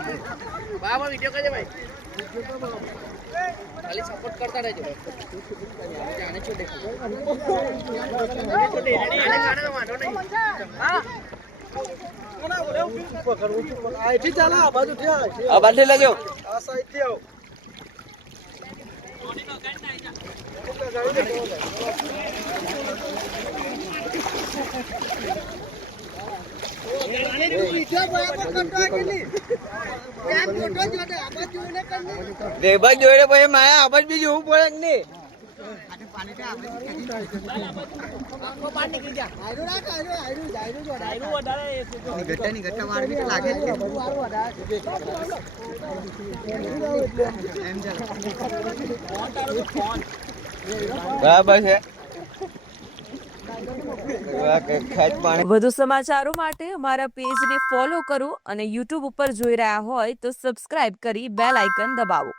Video कर दे भाई खाली सपोर्ट करता रहજો जाने छोटे छोटे आने काढा वाटो नहीं हां કોના બોલે પકડવું આઈથી ચાલે આ બાજુ થયા આ બાજુ લેજો આ સાઈડ થી આવો ઓડી નો કાઈ ના જા રેબા જોડે પછી માયા આવાજ બી જોવું પડે કે નહીં બરાબર છે. વધુ સમાચારો માટે અમારા પેજને ફોલો કરો અને YouTube ઉપર જોઈ રહ્યા હોય તો સબસ્ક્રાઇબ કરી બેલ આઇકન દબાવો.